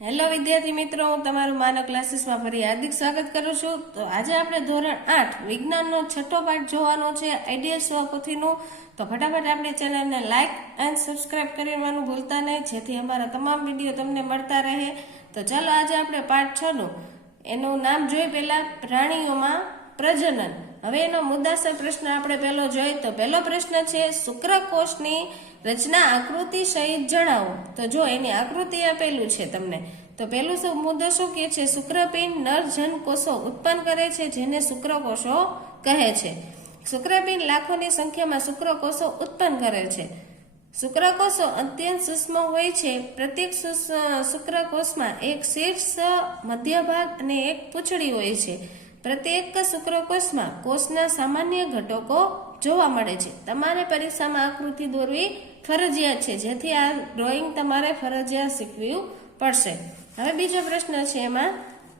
Hello વિદ્યાર્થી મિત્રો, હું તમારું માનવ ક્લાસીસમાં ફરી હાર્દિક સ્વાગત કરું છું. તો આજે આપણે ધોરણ 8 વિજ્ઞાનનો છઠ્ઠો પાઠ જોવાનો છે, આઈડિયા સ્વપોથીનું. તો ફટાફટ આપણી ચેનલને લાઇક એન્ડ સબસ્ક્રાઇબ કરવાનું ભૂલતા નહીં, જેથી અમારા તમામ વિડીયો તમને મળતા રહે. તો ચાલો આજે આપણે પાઠ 6 નું એનું નામ જોઈ પહેલા પ્રાણીઓમાં પ્રજનન. હવે એનો મુદ્દાસર પ્રશ્ન આપણે પહેલો જોઈએ. તો પહેલો પ્રશ્ન છે, શુક્રકોષની રચના આકૃતિ સહિત જણાવો. તો જો એની આકૃતિ આપેલું છે તમને, તો પહેલું મુદ્દો શું કહે છે? શુક્રપિંડ નરજન કોષો ઉત્પન્ન કરે છે, જેને શુક્રકોષો કહે છે. શુક્રપિંડ લાખોની સંખ્યામાં શુક્રકોષો ઉત્પન્ન કરે છે. શુક્રકોષો અત્યંત સૂક્ષ્મ હોય છે. પ્રત્યેક શુક્રકોષમાં એક શીર્ષ, મધ્ય ભાગ અને એક પૂંછડી હોય છે. પ્રત્યેક શુક્રકોષમાં કોષના સામાન્ય ઘટકો જોવા મળે છે. તમારે પરીક્ષામાં આકૃતિ દોરવી ફરજિયાત છે, જેથી આ ડ્રોઈંગ તમારે ફરજિયાત શીખવું પડશે. હવે બીજો પ્રશ્ન છે એમાં,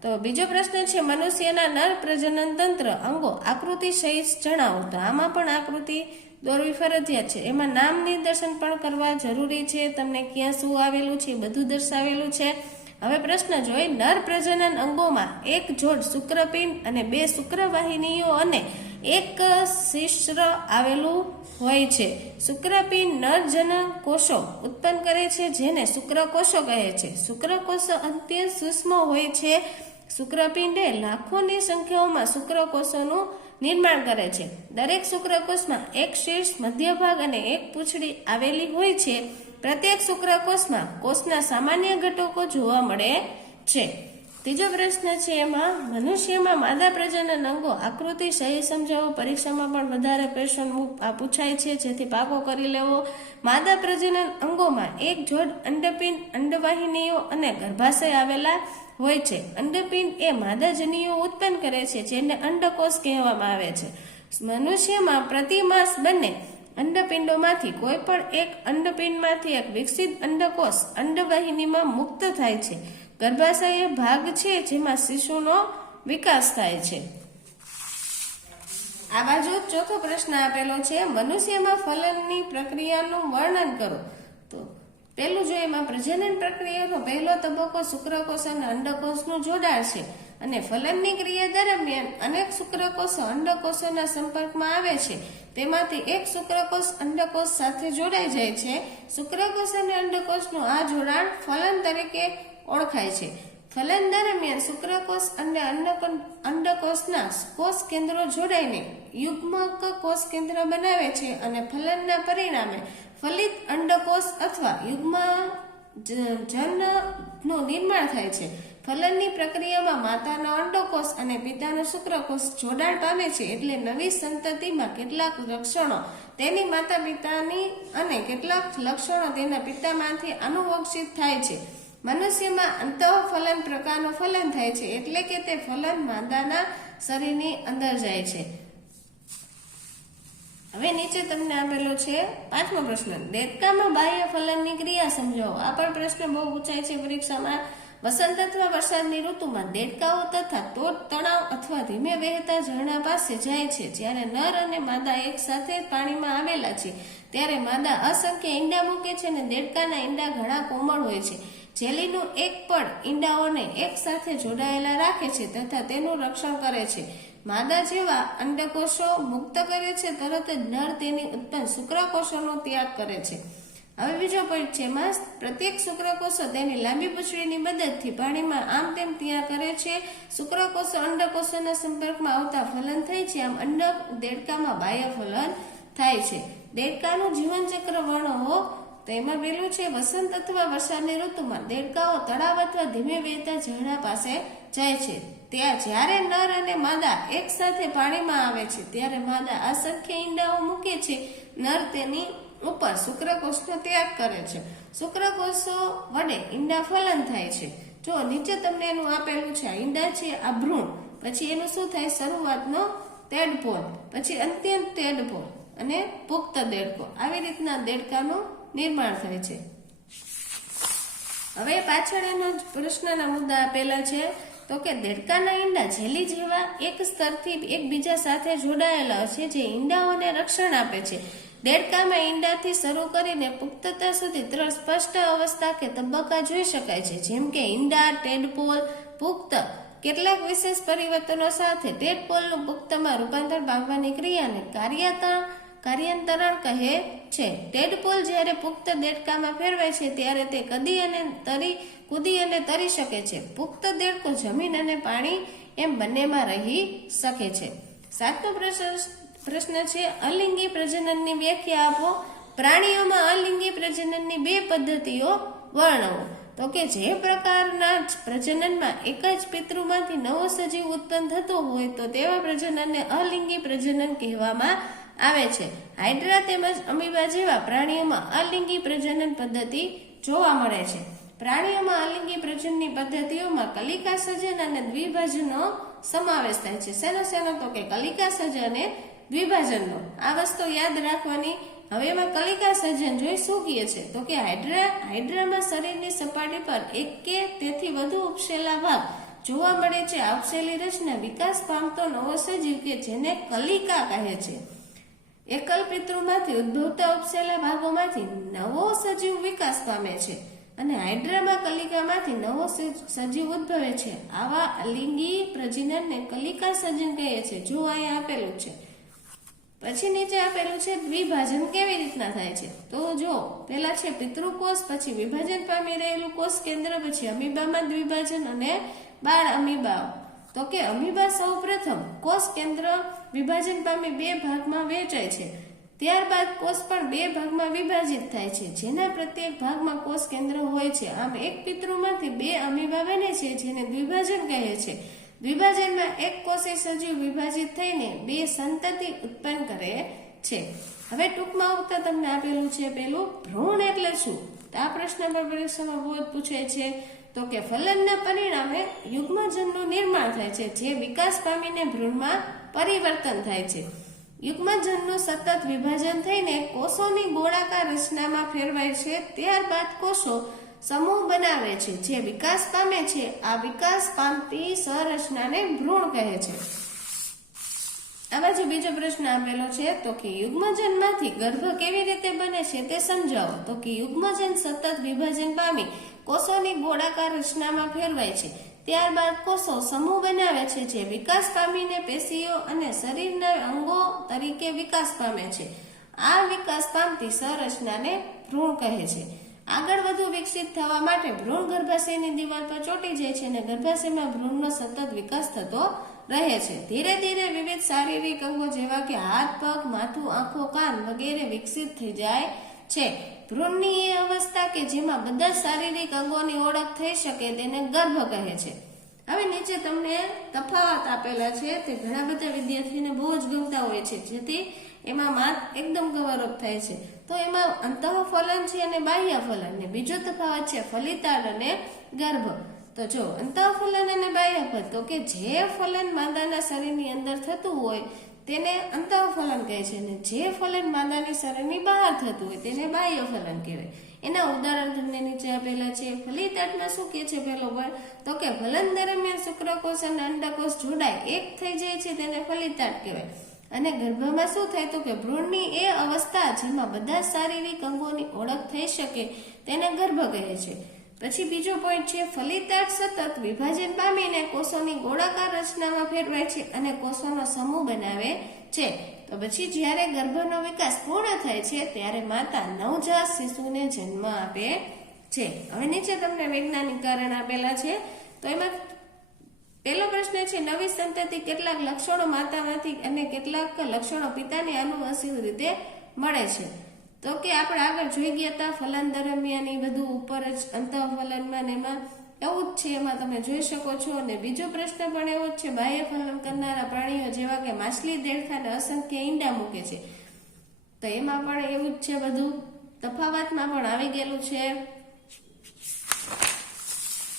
તો બીજો પ્રશ્ન છે, મનુષ્યના નર પ્રજનન તંત્ર અંગો આકૃતિ સહિત જણાવો. તો આમાં પણ આકૃતિ દોરવી ફરજિયાત છે. એમાં નામ નિર્દેશન પણ કરવા જરૂરી છે. તમને ક્યાં શું આવેલું છે બધું દર્શાવેલું છે. હવે પ્રશ્ન જોઈ, નર પ્રજનન અંગોમાં એક જોડ શુક્રપિંડ અને 2 શુક્રવાહિનીઓ અને એક શિશ્ન આવેલું હોય છે. શુક્રપિંડ નરજન કોષો ઉત્પન્ન કરે છે, જેને શુક્રકોષો કહે છે. શુક્રકોષો અત્યંત સૂક્ષ્મ હોય છે. શુક્રપિંડે લાખોની સંખ્યાઓમાં શુક્રકોષોનું નિર્માણ કરે છે. દરેક શુક્રકોષમાં એક શીર્ષ, મધ્ય ભાગ અને એક પૂંછડી આવેલી હોય છે. પ્રત્યેક શુક્રકોષમાં કોષના સામાન્ય ઘટકો જોવા મળે છે. ત્રીજો પ્રશ્ન છે એમાં, મનુષ્યમાં માદા પ્રજનન અંગો આકૃતિ સહી સમજાવો. પરીક્ષામાં પણ વધારે પ્રશ્ન પૂછાય છે, જેથી પાકો કરી લેવો. માદા પ્રજનન અંગોમાં એક જોડ અંડપિંડ, અંડવાહિનીઓ અને ગર્ભાશય આવેલા હોય છે. અંડપિંડ એ માદા જનીઓ ઉત્પન્ન કરે છે, જેને અંડકોષ કહેવામાં આવે છે. મનુષ્યમાં પ્રતિ માસ બંને અંડપિંડોમાંથી કોઈ પણ એક અંડપિંડમાંથી એક વિકસિત અંડકોષ અંડવાહિનીમાં મુક્ત થાય છે. ગર્ભાશય એ ભાગ છે જેમાં શિશુનો વિકાસ થાય છે. આ બાજુ ચોથો પ્રશ્ન આપેલો છે, મનુષ્યમાં ફલનની પ્રક્રિયાનું વર્ણન કરો. તો પહેલું જો એમાં પ્રજનન પ્રક્રિયાનો પહેલો તબક્કો શુક્રકોષ અને અંડકોષનું જોડાણ છે, અને ફલનની ક્રિયા દરમિયાન અનેક શુક્રકોષો અંડકોષોના સંપર્કમાં આવે છે. તેમાંથી એક શુક્રકોષ અંડકોષ સાથે જોડાઈ જાય છે. શુક્રકોષ અને અંડકોષનું આ જોડાણ ફલન તરીકે ઓળખાય છે. ફલન દરમિયાન શુક્રકોષ અને અંડકોષના કોષ કેન્દ્રો જોડાઈને યુગ્મક કોષ કેન્દ્ર બનાવે છે, અને ફલનના પરિણામે ફલિત અંડકોષ અથવા યુગ્મજનનું નિર્માણ થાય છે. ફલનની પ્રક્રિયામાં માતાનો અંડકોષ અને પિતાનો શુક્રકોષ જોડાણ પામે છે, એટલે નવી સંતતિમાં કેટલાક લક્ષણો તેની માતા પિતાની અને કેટલાક લક્ષણો તેના પિતામાંથી આનુવંશિત થાય છે. મનુષ્યમાં અંતઃફલન પ્રકારનું ફલન થાય છે, એટલે કે તે ફલન માદાના શરીરની અંદર જાય છે. હવે નીચે તમને આપેલો છે 5મો પ્રશ્ન, દેડકામાં બાહ્ય ફલનની ક્રિયા સમજાવો. આ પણ પ્રશ્ન બહુ પૂછાય છે પરીક્ષામાં. વસંત અથવા વરસાદની ઋતુમાં દેડકાઓ તથા તળાવ અથવા ધીમે વહેતા ઝરણા પાસે જાય છે. જ્યારે નર અને માદા એક સાથે પાણીમાં આવેલા છે, ત્યારે માદા અસંખ્ય ઈંડા મૂકે છે, અને દેડકાના ઈંડા ઘણા કોમળ હોય છે. જેલીનું એક પડ ઈંડાઓને એક સાથે જોડાયેલા રાખે છે તથા તેનું રક્ષણ કરે છે. માદા જેવા અંડકોષો મુક્ત કરે છે, તરત જ નર તેની ઉત્પન્ન શુક્રકોષોનો ત્યાગ કરે છે. હવે બીજો પોઈન્ટ છે, એમાં પ્રત્યેક શુક્રકોષો તેની લાંબી પૂંછડીની મદદથી પાણીમાં આમ તેમ ત્યાગ કરે છે. શુક્રકોષો અંડકોષોના સંપર્કમાં આવતા ફલન થાય છે. આમ દેડકામાં બાહ્ય ફલન થાય છે. દેડકાનું જીવન ચક્ર વર્ણવો. તો એમાં પેલું છે, વસંત અથવા વરસાદની ઋતુમાં દેડકાઓ તળાવ અથવા ધીમે વહેતા ઝરણા પાસે જાય છે. ત્યાં જ્યારે નર અને માદા એક સાથે પાણીમાં આવે છે, ત્યારે માદા અસંખ્ય ઈંડાઓ મૂકે છે. નર તેની ઉપર શુક્રકોષનો ત્યાગ કરે છે. શુક્રકોષો વડે ઈંડા ફલન થાય છે. જો નીચે તમને એનું આપેલું છે, આ ઈંડા છે, આ ભ્રૂણ, પછી એનું શું થાય, શરૂઆતનો તેડપોલ, પછી અત્યંત તેડપોલ અને પુખ્ત દેડકો. આવી રીતના દેડકાનું નિર્માણ થાય છે. હવે પાછળ એનો પ્રશ્નના મુદ્દા આપેલા છે, તો કે દેડકાના ઈંડા જેલી જેવા એક સ્તરથી એકબીજા સાથે જોડાયેલા છે, જે ઈંડાઓને રક્ષણ આપે છે. દેડકામાં ઈંડાથી શરૂ કરીને પુખ્તતા સુધી 3 સ્પષ્ટ અવસ્થા કે તબક્કા જોઈ શકાય છે, જેમ કે ઈંડા, ટેડપોલ, પુખ્ત. કેટલાક વિશેષ પરિવર્તનો સાથે ટેડપોલનું પુખ્તમાં રૂપાંતર પામવાની ક્રિયાને કાર્યાંતરણ કહે છે. ટેડપોલ જ્યારે પુખ્ત દેડકામાં ફેરવાય છે ત્યારે તે કૂદી અને તરી શકે છે. પુખ્ત દેડકો જમીન અને પાણી એમ બંનેમાં રહી શકે છે. 7મો પ્રશ્ન છે અલિંગી પ્રજનનની વ્યાખ્યા આપો. પ્રાણીઓમાં અલિંગી પ્રજનનની 2 પદ્ધતિઓ વર્ણવો. તો કે જે પ્રકારના પ્રજનનમાં એક જ પિતૃમાંથી નવો સજીવ ઉત્પન્ન થતો હોય તો તેવા પ્રજનનને અલિંગી પ્રજનન કહેવામાં આવે છે. હાઇડ્રા તેમજ અમીબા જેવા પ્રાણીઓમાં અલિંગી પ્રજનન પદ્ધતિ જોવા મળે છે. પ્રાણીઓમાં અલિંગી પ્રજનનની પદ્ધતિઓમાં કલિકા સર્જન અને દ્વિભાજનનો સમાવેશ થાય છે. શેનો તો કે કલિકા સર્જન અને દ્વિભાજનનો. આ વસ્તુ યાદ રાખવાની. હવે એમાં કલિકા સર્જન જોઈ શું કહે છે તો કે હાઇડ્રામાં શરીરની સપાટી પર એક કે તેથી વધુ ઉપસેલા ભાગ જોવા મળે છે. આ ઉપસેલી રચના વિકાસ પામતો નવો સજીવ કે જેને કલિકા કહે છે. એકલ પિતૃમાંથી ઉદ્ભવતા ઉપસેલા ભાગોમાંથી નવો સજીવ વિકાસ પામે છે અને હાઇડ્રામાં કલિકામાંથી નવો સજીવ ઉદ્ભવે છે. આવા અલિંગી પ્રજનનને કલિકા સર્જન કહે છે. જો અહીંયા આપેલું છે. પછી નીચે આપેલું છે દ્વિભાજન કેવી રીતના થાય છે. તો જો પેલા છે પિતૃકોષ, પછી વિભાજન પામી રહેલું કોષ કેન્દ્ર, પછી અમીબામાં દ્વિભાજન અને બાળ અમીબા. તો કે અમીબા સૌ પ્રથમ કોષ કેન્દ્ર વિભાજન પામી 2 ભાગમાં વહેંચાય છે. ત્યારબાદ કોષ પણ 2 ભાગમાં વિભાજિત થાય છે, જેના પ્રત્યેક ભાગમાં કોષ કેન્દ્ર હોય છે. આમ એક પિતૃમાંથી 2 અમીબા બને છે, જેને દ્વિભાજન કહે છે. દ્વિભાજનમાં એક કોષી સજીવ વિભાજિત થઈને 2 સંતતિ ઉત્પન્ન કરે છે. હવે ટૂંકમાં આવતા તમને આપેલું છે પેલું ભ્રૂણ એટલે શું. આ પ્રશ્ન પર પરીક્ષામાં બહુ જ પૂછાય છે. તો કે ફલનના પરિણામે યુગ્મજનનું નિર્માણ થાય છે, જે વિકાસ પામીને ભ્રૂણમાં પરિવર્તન થાય છે. યુગ્મજનનું સતત વિભાજન થઈને કોષોની ગોળાકાર રચનામાં ફેરવાય છે. ત્યારબાદ કોષો સમૂહ બનાવે છે, જે વિકાસ પામે છે. આ વિકાસ પામતી સંરચનાને ભ્રૂણ કહે છે. આ બાજુ બીજો પ્રશ્ન આપેલો છે તો કે યુગ્મજનમાંથી ગર્ભ કેવી રીતે બને છે તે સમજાવો. તો કે યુગ્મજન સતત વિભાજન પામી કોષોની ગોળાકાર રચનામાં ફેરવાય છે. ત્યારબાદ કોષો સમૂહ બનાવે છે, જે વિકાસ પામીને પેશીઓ અને શરીરના અંગો તરીકે વિકાસ પામે છે. આ વિકાસ પામતી સંરચનાને ભ્રૂણ કહે છે. આગળ વધુ વિકસિત થવા માટે ભ્રૂણ ગર્ભાશયની દિવાલ પર ચોંટી જાય છે અને ગર્ભાશયમાં ભ્રૂણનો સતત વિકાસ થતો રહે છે. ધીરે ધીરે વિવિધ શારીરિક અંગો જેવા કે હાથ, પગ, માથું, આંખો, કાન વગેરે વિકસિત થઈ જાય છે. ભ્રૂણની એ અવસ્થા કે જેમાં બધા શારીરિક અંગોની ઓળખ થઈ શકે તેને ગર્ભ કહે છે. હવે નીચે તમને તફાવત આપેલા છે, તે ઘણા બધા વિદ્યાર્થીઓને બહુ જ ગમતા હોય છે, જેથી એમાં માર્ક એકદમ કવરઅપ થાય છે. તો એમાં અંતઃફલન છે અને બાહ્ય ફલન, ને બીજો તફાવત છે ફલિતાંડ અને ગર્ભ. તો જો અંતઃફલન અને બાહ્ય ફલન, તો કે જે ફલન માદાના શરીરની અંદર થતું હોય તેને અંતઃફલન કહે છે, અને જે ફલન માદાની શરીરની બહાર થતું હોય તેને બાહ્ય ફલન કહેવાય. એના ઉદાહરણ તમને નીચે આપેલા છે. ફલિતાંડમાં શું કહે છે પેલો પર તો કે ફલન દરમિયાન શુક્રકોષ અને અંડકોષ જોડાય એક થઈ જાય છે તેને ફલિતાંડ કહેવાય. અને ગર્ભમાં શું થાય તો કે ભ્રૂણની એ અવસ્થા જેમાં બધા શારીરિક અંગોની ઓળખ થઈ શકે તેને ગર્ભ કહે છે. પછી બીજો પોઈન્ટ છે ફલિતાંડ સતત વિભાજન પામીને કોષોની ગોળાકાર રચનામાં ફેરવાય છે અને કોષોનો સમૂહ બનાવે છે. તો પછી જ્યારે ગર્ભનો વિકાસ પૂર્ણ થાય છે ત્યારે માતા નવજાત શિશુને જન્મ આપે છે. હવે નીચે તમને વૈજ્ઞાનિક કારણ આપેલા છે. તો એમાં પહેલો પ્રશ્ન છે નવી સંતતિ કેટલાક લક્ષણો માતામાંથી અને કેટલાક લક્ષણો પિતાની આનુવંશિક રીતે મળે છે. તો કે આપણે આગળ જોઈ ગયા હતા ફલન દરમિયાન એ બધું ઉપર જ અંતઃફલનમાં એમાં એવું જ છે, એમાં તમે જોઈ શકો છો. અને બીજો પ્રશ્ન પણ એવો જ છે, બાહ્ય ફલન કરનારા પ્રાણીઓ જેવા કે માછલી, દેડખાને અસંખ્ય ઈંડા મૂકે છે. તો એમાં પણ એવું જ છે, બધું તફાવતમાં પણ આવી ગયેલું છે.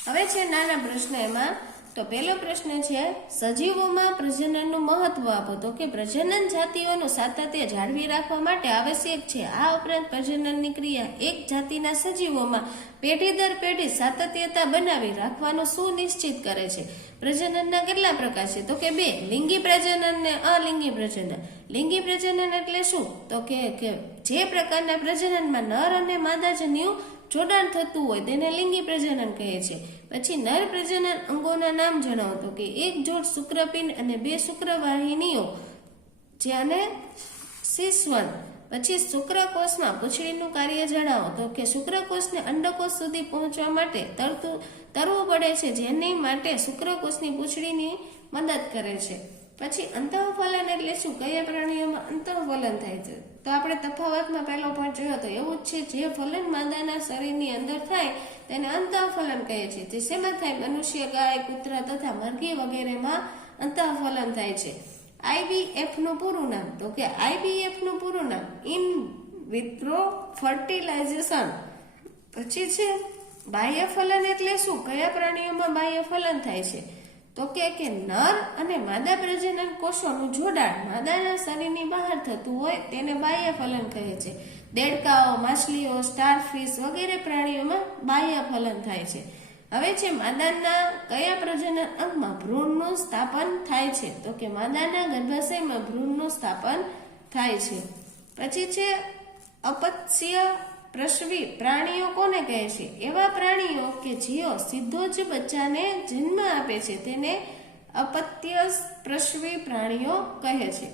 હવે છે નાના પ્રશ્ન. એમાં તો પહેલો પ્રશ્ન છે સજીવોમાં પ્રજનનનું મહત્વ આપો. તો કે પ્રજનન જાતિઓનું સાતત્ય જાળવી રાખવા માટે આવશ્યક છે. આ ઉપરાંત પ્રજનનની ક્રિયા એક જાતિના સજીવોમાં પેઢી દર પેઢી સાતત્યતા બનાવી રાખવાનું સુનિશ્ચિત કરે છે. પ્રજનનના કેટલા પ્રકાર છે? તો કે 2, લિંગી પ્રજનન ને અલિંગી પ્રજનન. લિંગી પ્રજનન એટલે શું? તો કે જે પ્રકારના પ્રજનનમાં નર અને માદા જન્યુ જોડાણ થતું હોય તેને લિંગી પ્રજનન કહે છે. પછી નર પ્રજનન અંગોના નામ જણાવો. તો કે 1 જોડ શુક્રપિંડ અને 2 શુક્રવાહિનીઓ જેને શિશ્વન. પછી શુક્રકોષમાં પૂંછડીનું કાર્ય જણાવો. તો કે શુક્રકોષને અંડકોષ સુધી પહોંચવા માટે તરવું પડે છે, જેની માટે શુક્રકોષની પૂંછડીની મદદ કરે છે. પછી અંતઃફલન એટલે શું? કયા પ્રાણીઓમાં અંતઃફલન થાય છે? તો આપણે તફાવતમાં પહેલો પોઈન્ટ જોયો તો એવું જ છે. જે ફલન માદાના શરીરની અંદર થાય તેને અંતઃફલન કહે છે. તે શેમાં થાય? મનુષ્ય, ગાય, કૂતરા તથા મરઘી વગેરેમાં અંતઃફલન થાય છે. IVF નું પૂરું નામ. તો કે IVF નું પૂરું નામ ઇન વિટ્રો ફર્ટિલાઇઝેશન. પછી છે બાહ્ય ફલન એટલે શું? કયા પ્રાણીઓમાં બાહ્ય ફલન થાય છે? તો કે નર અને માદા પ્રજનન કોષોનું જોડાણ માદાના શરીરની બહાર થતું હોય તેને બાહ્ય ફલન કહે છે. દેડકાઓ, માછલીઓ, સ્ટારફિશ વગેરે પ્રાણીઓમાં બાહ્ય ફલન થાય છે. હવે છે માદાના કયા પ્રજનન અંગમાં ભ્રૂણનું સ્થાપન થાય છે? તો કે માદાના ગર્ભાશયમાં ભ્રૂણનું સ્થાપન થાય છે. પછી છે અપત્ય પ્રસવી પ્રાણીઓ કોને કહે છે? એવા પ્રાણીઓ કે જેઓ સીધો જ બચ્ચાને જન્મ આપે છે તેને અપત્ય પ્રસવી પ્રાણીઓ કહે છે.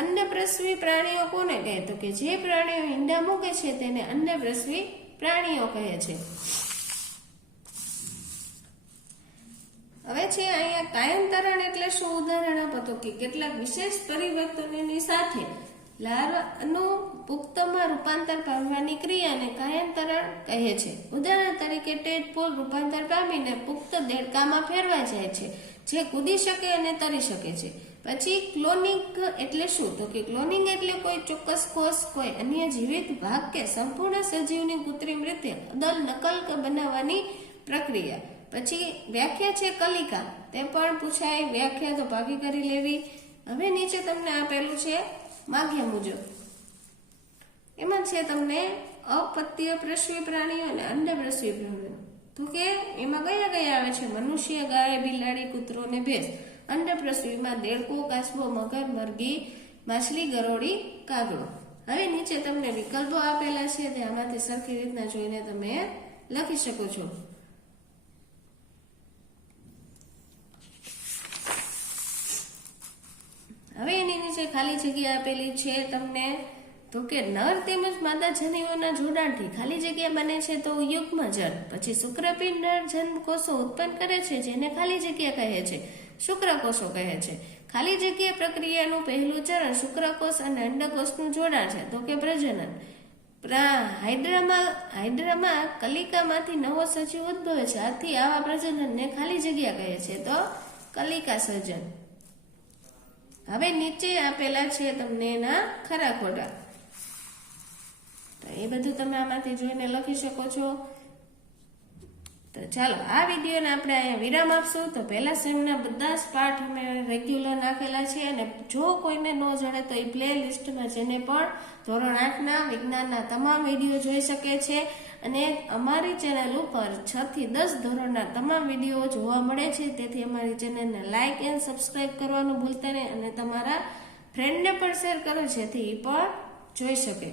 અન્નપ્રસવી પ્રાણીઓ કોને કહે? તો કે જે પ્રાણીઓ ઈંડા મૂકે છે તેને અન્નપ્રસવી પ્રાણીઓ કહે છે. હવે છે અહીંયા કાયાંતરણ એટલે શું? ઉદાહરણ આપો. તો કે કેટલાક વિશેષ પરિવર્તનોની સાથે લાર્વાનું પુખ્તમાં રૂપાંતર પામવાની ક્રિયાને કાયાંતરણ કહે છે. ઉદાહરણ તરીકે ટેડપોલ રૂપાંતર પામીને પુખ્ત દેડકામાં ફેરવાઈ જાય છે, જે કૂદી શકે અને તરી શકે છે. પછી ક્લોનિંગ એટલે શું? તો કે ક્લોનિંગ એટલે કોઈ ચોક્કસ કોષ કોઈ અન્ય જીવિત ભાગ કે સંપૂર્ણ સજીવની કૃત્રિમ રીતે અદલ નકલ બનાવવાની પ્રક્રિયા. પછી વ્યાખ્યા છે કલિકા. તે પણ પૂછાય. વ્યાખ્યા તો પાકી કરી લેવી. હવે નીચે તમને આપેલું છે માગ્યા મુજબ. એમાં છે તમને અપત્ય પ્રસવી પ્રાણીઓ અને અંડપ્રસવી પ્રાણીઓ. તો કે એમાં કયા કયા આવે છે? મનુષ્ય, ગાય, બિલાડી, કૂતરો અને ભેંસ. અંડપ્રસવીમાં દેડકો, કાચબો, મગર, મરઘી, માછલી, ગરોળી, કાગડો. હવે નીચે તમને વિકલ્પો આપેલા છે, તે આમાંથી સરખી રીતના જોઈને તમે લખી શકો છો. હવે એની નીચે ખાલી જગ્યા આપેલી છે તમને. તો કે નર તેમજ માદા જન્યુઓના જોડાણથી ખાલી જગ્યા બને છે તો યુગ્મજન. પછી શુક્રપિંડ નર જનકોષો ઉત્પન્ન કરે છે જેને ખાલી જગ્યા કહે છે, શુક્રકોષો કહે છે. ખાલી જગ્યા પ્રક્રિયાનું પહેલું ચરણ શુક્રકોષ અને અંડકોષનું જોડાણ છે. તો કે પ્રજનન. હાઇડ્રામાં કલિકામાંથી નવો સજીવ ઉદ્ભવે છે. આથી આવા પ્રજનનને ખાલી જગ્યા કહે છે, તો કલિકા સર્જન. હવે નીચે આપેલા છે તમને એના ખરા ખોટા. તો એ બધું તમે આમાંથી જોઈને લખી શકો છો. તો ચાલો આ વિડીયોને આપણે અહીંયા વિરામ આપશું. તો પહેલા સેમના બધા જ પાઠ અમે રેગ્યુલર નાખેલા છે, અને જો કોઈને ન જડે તો એ પ્લે લિસ્ટમાં જઈને પણ ધોરણ 8ના વિજ્ઞાનના તમામ વિડીયો જોઈ શકે છે. અને અમારી ચેનલ ઉપર 6 થી 10 ધોરણના તમામ વિડીયો જોવા મળે છે. તેથી અમારી ચેનલને લાઇક એન્ડ સબસ્ક્રાઇબ કરવાનું ભૂલતા નહીં, અને તમારા ફ્રેન્ડને પણ શેર કરો જેથી એ પણ જોઈ શકે.